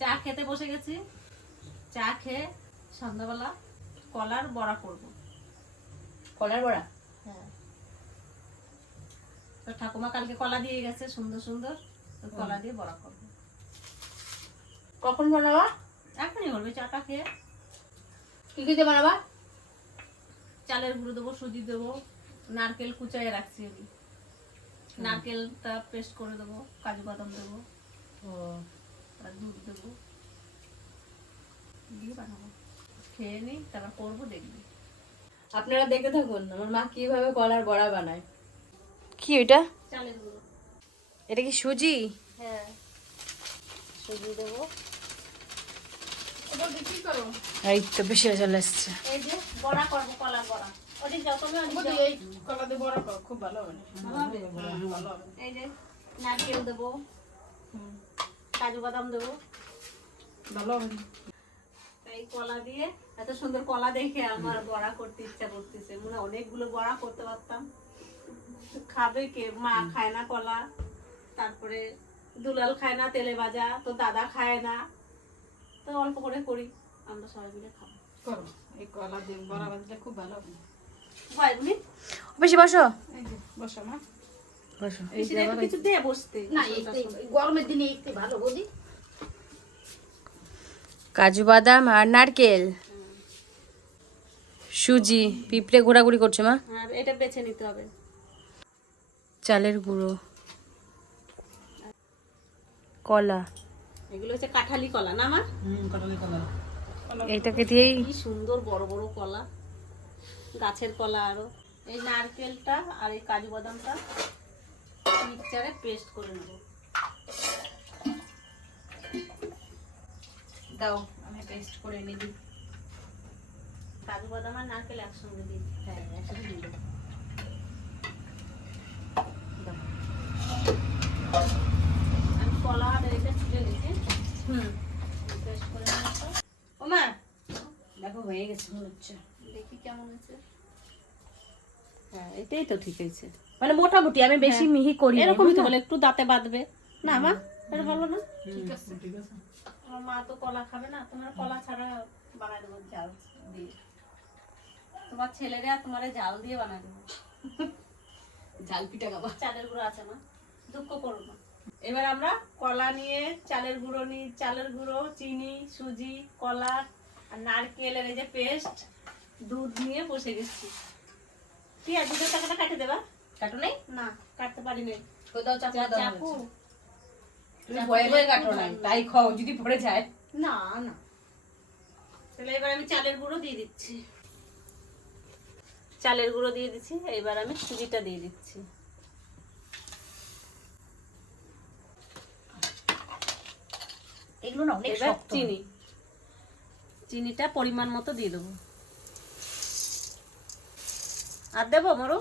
চা খেতে বসে গেছি। চা খেয়ে সন্ধ্যাবেলা কলার বড়া করব। কলার বড়া? হ্যাঁ। তো ঠাকুমা কালকে কলা দিয়ে গেছে সুন্দর সুন্দর। তো কলা দিয়ে বড়া করব। কখন বানাবা? এখনই করবে চাটা খেয়ে। কি কি দিয়ে বানাবা? চালের গুঁড়ো দেবো সুজি দেবো নারকেল কুচায় রাখছি আমি। নারকেলটা পেস্ট করে দেবো কাজু বাদাম দেবো ও আর দুধ দেবো দিয়ে বানাবো খেয়ে নিই তারপর করব দেখবি। আপনারা দেখে থাকুন আমার মা কীভাবে কলার বড়া বানায়। কি এটা এটা কি সুজি? হ্যাঁ। সুজি দেবো। এই তো বেশি চলে এসছে। এই যে বড়া করব কলার বড়া। যাও। হবে? এই যে নারকেল দেবো। কাজু বাদাম দেবো। এই কলা দিয়ে এত সুন্দর কলা দেখে আমার বড়া করতে ইচ্ছা করতেছে। মনে অনেকগুলো বড়া করতে পারতাম। খাবে কে? মা খায় না কলা। তারপরে দুলাল খায় না তেলে ভাজা তো দাদা খায় না। তো অল্প করে করি আমরা সবাই মিলে খাব। করো এই কলা দিয়ে বড়া ভাজলে খুব ভালো হবে। ভাই বেশি বসো বসো। মা। বসো। কিছু দিয়ে বসতে। না গরমের দিনে একটু ভালো বলি কাজু বাদাম আর নারকেল। সুজি পিঁপড়ে ঘোরাঘুরি করছে মা। আর এটা বেছে নিতে হবে। চালের গুঁড়ো। কলা। এগুলো হচ্ছে কাঁঠালি কলা না মা? হুম কটনের কলা। এইটাকে দিয়েই কি সুন্দর বড় বড় কলা। গাছের কলা আরও। এই নারকেলটা আর এই কাজু বাদামটা মিক্সচারে পেস্ট করে নেব। দাও আমি পেস্ট করে এনে দিই। কাজু বাদাম আর নারকেল একসঙ্গে দিই। হ্যাঁ একসাথে দিয়ে দেবো। আমি কলা আর এটা ছুটে নিয়েছি হুম। পেস্ট করে নেব তো। ও দেখো হয়ে গেছে মনে হচ্ছে। দেখি কেমন হয়েছে। হ্যাঁ এটাই তো ঠিক মানে মোটামুটি আমি বেশি মিহি করি না, এরকমই তো বলে একটু দাঁতে বাঁধবে। না মা এটা ভালো না? ঠিক আছে। ঠিক আছে। আমার মা তো কলা খাবে না তোমার কলা ছাড়া বানাই দেবো জাল দিয়ে। তোমার ছেলেরা তোমার জাল দিয়ে বানাই দেবো। ঝাল পিঠা খাবা চালের গুঁড়ো আছে না দুঃখ করো না। এবার আমরা কলা নিয়ে চালের গুঁড়ো নিই চালের গুঁড়ো চিনি সুজি কলা আর নারকেলের এই যে পেস্ট দুধ নিয়ে বসে গেছি। ঠিক আছে দুধের টাকাটা কাটে দেবা? কাটো নেই? না কাটতে পারি নাই কোথাও চাপা। তুমি ভয়ে ভয়ে কাটো না তাই খাও যদি পড়ে যায়। না না। তাহলে এবার আমি চালের গুঁড়ো দিয়ে দিচ্ছি। চালের গুঁড়ো দিয়ে দিচ্ছি এবার আমি সুজিটা দিয়ে দিচ্ছি। এগুলো না অনেক এবার চিনি। চিনিটা পরিমাণ মতো দিয়ে দেবো। আর দেবো মরু?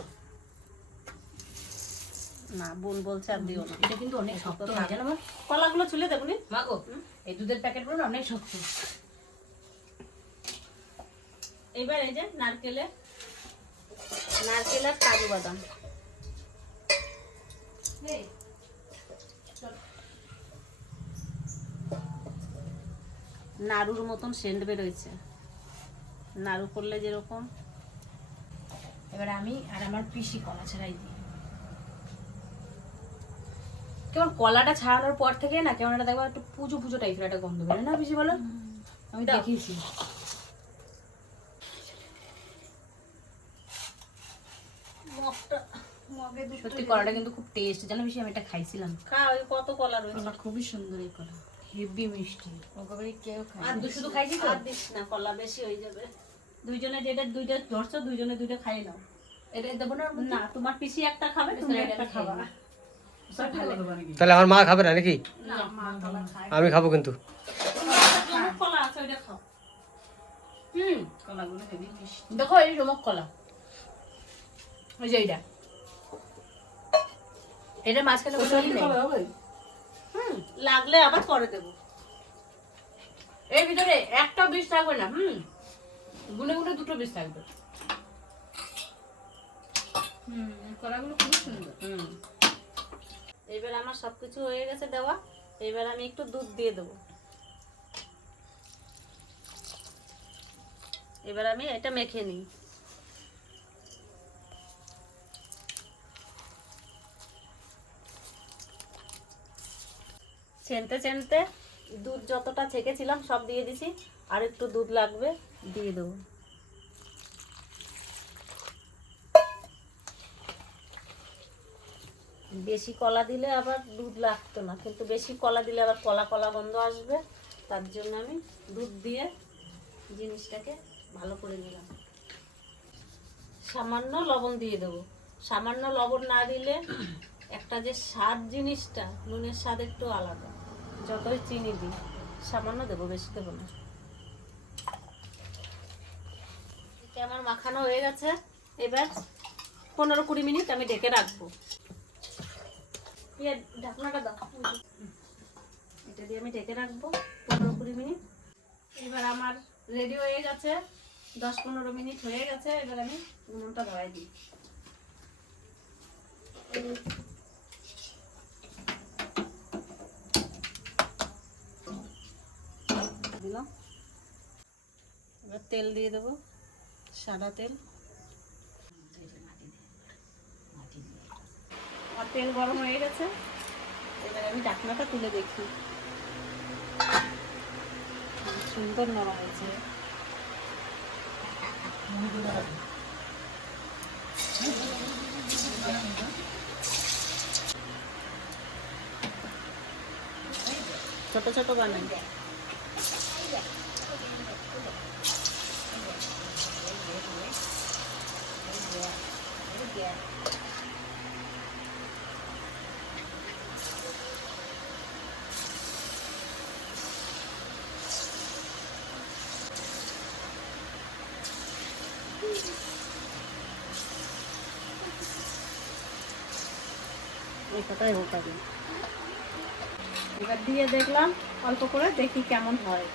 না বোন বলছে আর দিও না। এটা কিন্তু অনেক শক্ত হয় জানো মা? কলাগুলো ছুলে দেবো নি মা গো এই দুধের প্যাকেটগুলো অনেক শক্ত। এই যে নারকেলে নারকেল আর কাজু বাদাম। নাড়ুর মতন সেন্ট বেরোয়েছে নাড়ু করলে যেরকম। এবার আমি আর আমার পিসি কলা ছাড়াই দিই। কেমন কলাটা ছাড়ানোর পর থেকে না কেমন একটা দেখব একটু পুজো পুজো টাইপের একটা গন্ধ বেরোয়। না পিসি বলো? আমি দেখিয়েছি। সত্যি কলাটা কিন্তু খুব টেস্ট জানো বেশি আমি এটা খাইছিলাম। কত কলা রয়েছে? খুবই সুন্দর এই কলা। হেভি মিষ্টি। ওকে কেউ খায় আর শুধু খাইছি তো আর দিস না কলা বেশি হয়ে যাবে। দুইজনে যেটা দুইটা ধরছো দুইজনে দুইটা খাই নাও। এটা দেবো না না তোমার পিসি একটা খাবে তুমি একটা খাবা তাহলে আমার মা খাবে না নাকি? না মা কলা খায়। আমি খাব কিন্তু। দেখো এই রমক কলা। ওই যে এইটা। এটা মাঝখানে বসে নেই কলা হবে? হুম। লাগলে আবার পরে দেবো। এর ভিতরে একটা বীজ থাকবে না হুম। গুনে গুনে দুটো বীজ থাকবে। হুম কলাগুলো খুবই সুন্দর। হুম। এবার আমার সব কিছু হয়ে গেছে দেওয়া, এবার আমি একটু দুধ দিয়ে দেবো। এবার আমি এটা মেখে নিই। ছেনতে ছেনতে দুধ যতটা ছেঁকেছিলাম সব দিয়ে দিছি, আর একটু দুধ লাগবে, দিয়ে দেবো। বেশি কলা দিলে আবার দুধ লাগতো না। কিন্তু বেশি কলা দিলে আবার কলা কলা গন্ধ আসবে, তার জন্য আমি দুধ দিয়ে জিনিসটাকে ভালো করে নিলাম। সামান্য লবণ দিয়ে দেবো। সামান্য লবণ না দিলে একটা যে স্বাদ জিনিসটা, নুনের স্বাদ একটু আলাদা। যতই চিনি দিই, সামান্য দেবো, বেশি দেবো না। আমার মাখানো হয়ে গেছে। এবার পনেরো কুড়ি মিনিট আমি ডেকে রাখব। ঢাকনাটা দাও। এটা দিয়ে আমি রাখব পনেরো কুড়ি মিনিট। এবার আমার রেডি হয়ে গেছে। দশ পনেরো মিনিট হয়ে গেছে। এবার আমি দিই। এবার তেল দিয়ে দেবো সাদা তেল। তেল গরম হয়ে গেছে। এবার আমি ঢাকনাটা তুলে দেখি। সুন্দর নরম হয়েছে। ছোট ছোট বানাই। এই হোক এবার দিয়ে দেখলাম, অল্প করে দেখি কেমন হয়।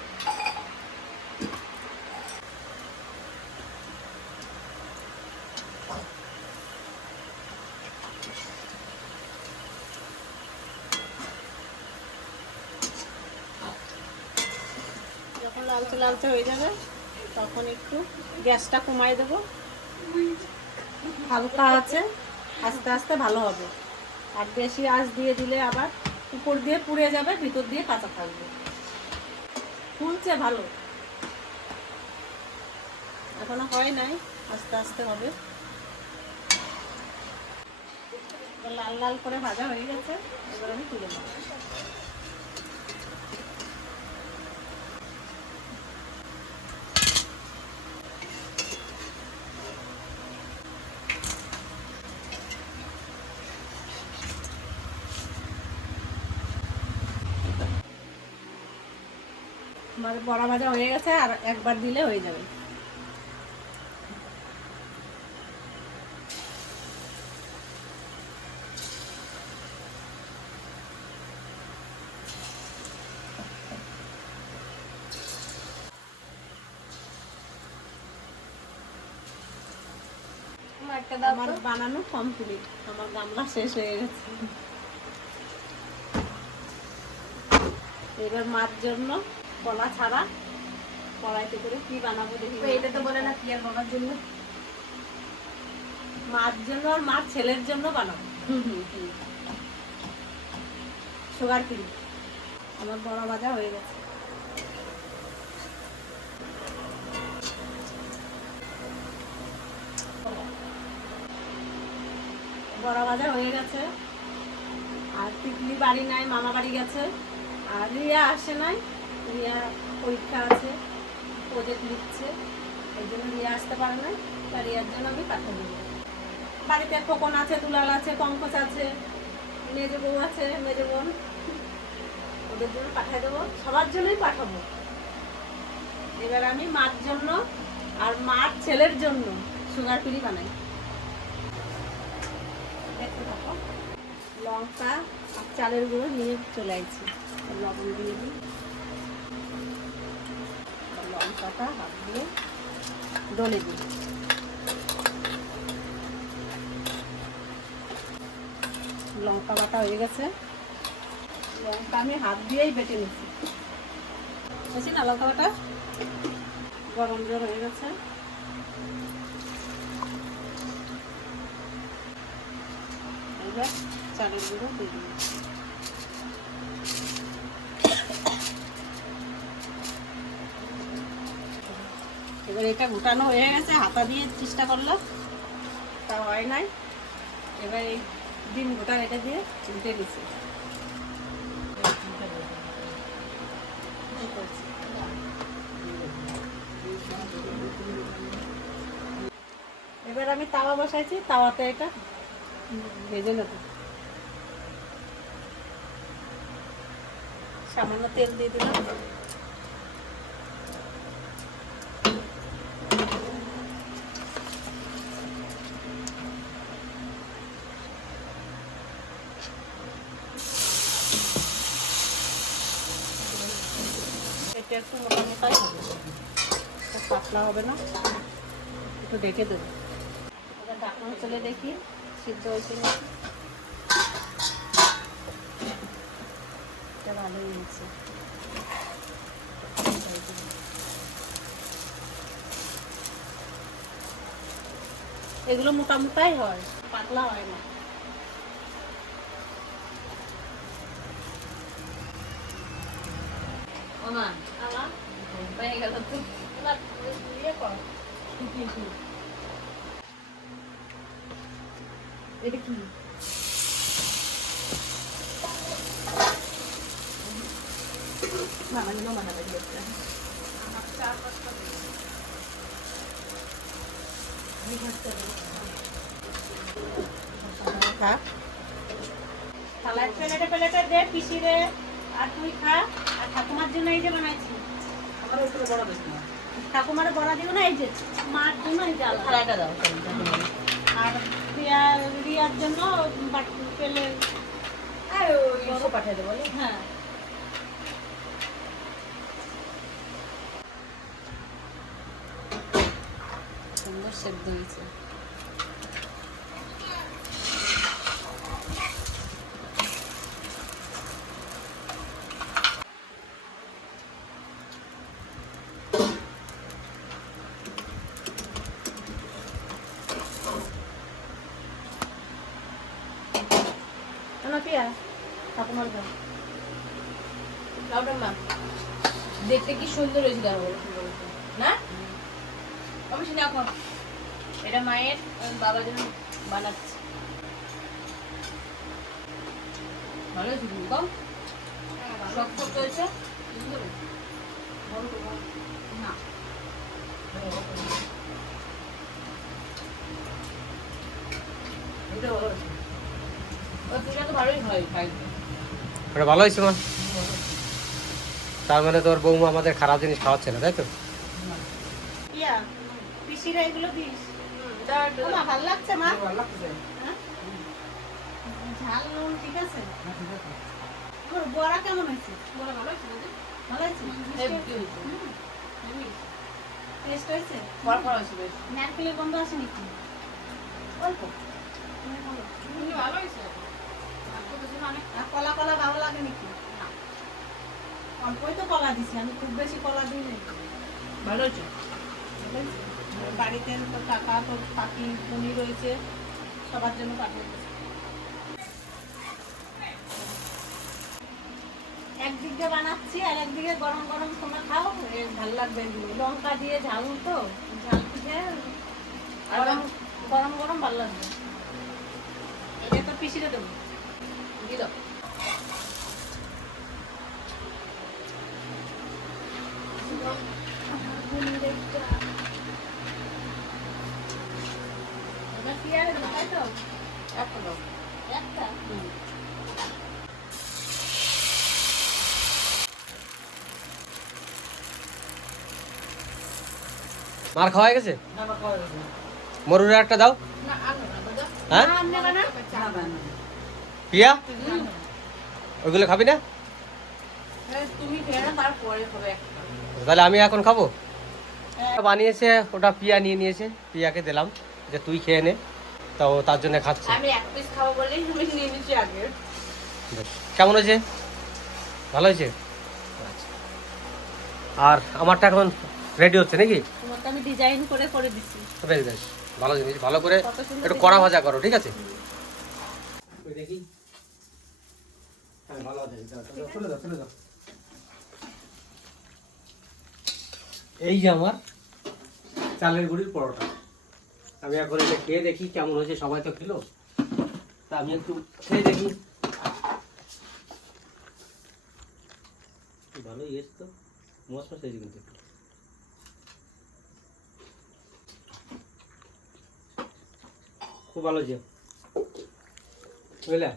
যখন লালচে লালচে হয়ে যাবে, তখন একটু গ্যাসটা কমাই দেবো। হালকা আছে, আস্তে আস্তে ভালো হবে। আর বেশি আঁচ দিয়ে দিলে আবার উপর দিয়ে পুড়ে যাবে, ভিতর দিয়ে কাঁচা থাকবে। ফুলছে ভালো। এখনও হয় নাই, আস্তে আস্তে হবে। লাল লাল করে ভাজা হয়ে গেছে, এবার আমি তুলে নেব। আমার বড়া ভাজা হয়ে গেছে আর একবার দিলে হয়ে যাবে। আমার বানানো কমপ্লিট আমার গামলা শেষ হয়ে গেছে। এবার মার জন্য কলা ছাড়া কড়াইতে করে কি বানাবো দেখি এটা তো বলে না বাবার জন্য। মার জন্য আর মার ছেলের জন্য বানাবো। সুগার আমার বড় ভাজা হয়ে গেছে। বড় ভাজা হয়ে গেছে। আর তিতলি বাড়ি নাই মামা বাড়ি গেছে। আর রিয়া আসে নাই। রিয়া পরীক্ষা আছে প্রজেক্ট লিখছে। এই জন্য রিয়া আসতে পারে না, তা রিয়ার জন্য আমি পাঠিয়ে দেবো। বাড়িতে খোকন আছে, দুলাল আছে, পঙ্কজ আছে, মেজো বউ আছে, মেজো বোন। ওদের জন্য পাঠিয়ে দেবো, সবার জন্যই পাঠাবো। এবার আমি মার জন্য আর মার ছেলের জন্য সুগার ফ্রি বানাই। লঙ্কা আর চালের গুঁড়ো নিয়ে চলে আসছি লবণ দিয়ে দিই আর লঙ্কাটা হাত দিয়ে ডলে দিই লঙ্কা বাটা হয়ে গেছে। লঙ্কা আমি হাত দিয়েই বেটে নিচ্ছি বুঝছি না লঙ্কা বাটা? গরম জল হয়ে গেছে। এবার চালের গুঁড়ো দিয়ে দিলাম এবার এটা গোটানো হয়ে গেছে, হাতা দিয়ে চেষ্টা করলাম, তা হয় নাই। এবার এই ডিম গোটা এটা দিয়ে চিনতে দিচ্ছি এবার আমি তাওয়া বসাইছি, তাওয়াতে এটা ভেজে নেব। সামান্য তেল দিয়ে দিলাম। এটা একটু মোটা হবে। পাতলা হবে না? একটু ডেকে দেবো। দেখি ভালোই হয়েছে। এগুলো মোটা মোটাই হয়, পাতলা হয় না। হয়ে গেল তো। খা। থালায় প্লেটে প্লেটে দে পিসি রে আর তুই খা। আর ঠাকুমার জন্য এই যে বানাইছি আমার উপরে বড় বেশ না ঠাকুমার বড়া দিব না এই যে মার জন্য এই যে। থালাটা দাও আর রিয়ার রিয়ার জন্য পেলে পাঠিয়ে দেবো হ্যাঁ। সুন্দর সেদ্ধ হয়েছে না পিয়া মা দেখতে কি সুন্দর হয়েছে দেখো না? অবশ্যই দেখো। এটা মায়ের বাবার জন্য বানাচ্ছে। ভালো হয়েছে কম? শক্ত শক্ত হয়েছে? না। ওই তো ভালোই হয় খাইতে ওটা ভালো হয়েছে মা তার মানে তোর বৌমা আমাদের খারাপ জিনিস খাওয়াচ্ছে না তাই তো? ভালো লাগছে মা? ভালো লাগছে। হ্যাঁ? ঝাল নুন ঠিক আছে? হ্যাঁ, ঠিক বড়া কেমন হয়েছে? বড় ভালো হয়েছে ভালো হয়েছে? টেস্ট হয়েছে? বড় বড় হয়েছে বেশ। নারকেলের গন্ধ অল্প। ভালো হয়েছে। আর তো বেশি না, অনেক আর কলা কলা ভালো লাগে নাকি? অল্পই তো কলা দিছি আমি খুব বেশি কলা দিই নাই। ভালো হয়েছে। বাড়িতে তো কাকা তো পাখি পনির রয়েছে সবার জন্য পাঠিয়ে একদিক বানাচ্ছি আর একদিকে গরম গরম তোমরা খাও ভালো লাগবে লঙ্কা দিয়ে ঝাল তো ঝাল পিঠে গরম গরম গরম ভালো লাগবে। এটা তো পিসিরে দেবো দিয়ে দাও। এবার কি আর দেবো তাই তো একটা দাও। একটা মার খাওয়া হয়ে গেছে? মরুরে একটা দাও। হ্যাঁ? পিয়া? ওইগুলো খাবি না? হ্যাঁ। তাহলে আমি এখন খাব? বানিয়েছে ওটা পিয়া নিয়ে নিয়েছে। পিয়াকে দিলাম যে তুই খেয়ে নে। তো তার জন্য খাচ্ছে। কেমন হয়েছে? ভালো হয়েছে? আচ্ছা। আর আমারটা এখন রেডি হচ্ছে নাকি? তোমাকে আমি ডিজাইন করে করে দিছি। বেশ বেশ ভালো জিনিস ভালো করে একটু। কড়া ভাজা করো ঠিক আছে? ওই দেখি। হ্যাঁ ভালো আছে চলে যাও চলে যাও এই যে আমার চালের গুঁড়ির পরোটা। আমি এখন এটা খেয়ে দেখি কেমন হয়েছে সবাই তো খেলো। তা আমি একটু খেয়ে দেখি। ভালো ইয়েস তো মশ মশ হয়েছে কিন্তু খুব ভালো হয়েছে বুঝলে?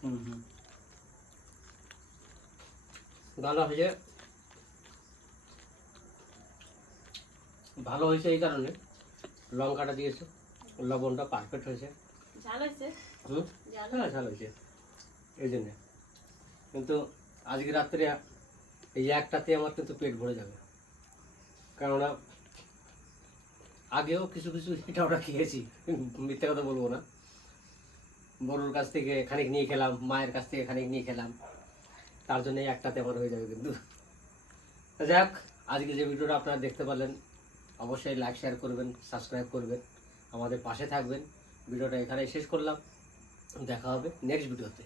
হুম হুম। ভালো হয়েছে ভালো হয়েছে এই কারণে। লঙ্কাটা দিয়েছে লবণটা পারফেক্ট হয়েছে। ঝাল হুম? ঝাল হ্যাঁ ভালো হয়েছে। এই জন্যে। কিন্তু আজকে রাত্রে এই একটাতে আমার কিন্তু পেট ভরে যাবে। কেননা আগেও কিছু কিছু এটা ওটা খেয়েছি। মিথ্যা কথা বলব না। বড়োর কাছ থেকে খানিক নিয়ে খেলাম, মায়ের কাছ থেকে খানিক নিয়ে খেলাম। তার জন্য একটাতে আমার হয়ে যাবে কিন্তু। যাই হোক, আজকে যে ভিডিওটা আপনারা দেখতে পারলেন, অবশ্যই লাইক শেয়ার করবেন সাবস্ক্রাইব করবেন, আমাদের পাশে থাকবেন। ভিডিওটা এখানেই শেষ করলাম। দেখা হবে নেক্সট ভিডিওতে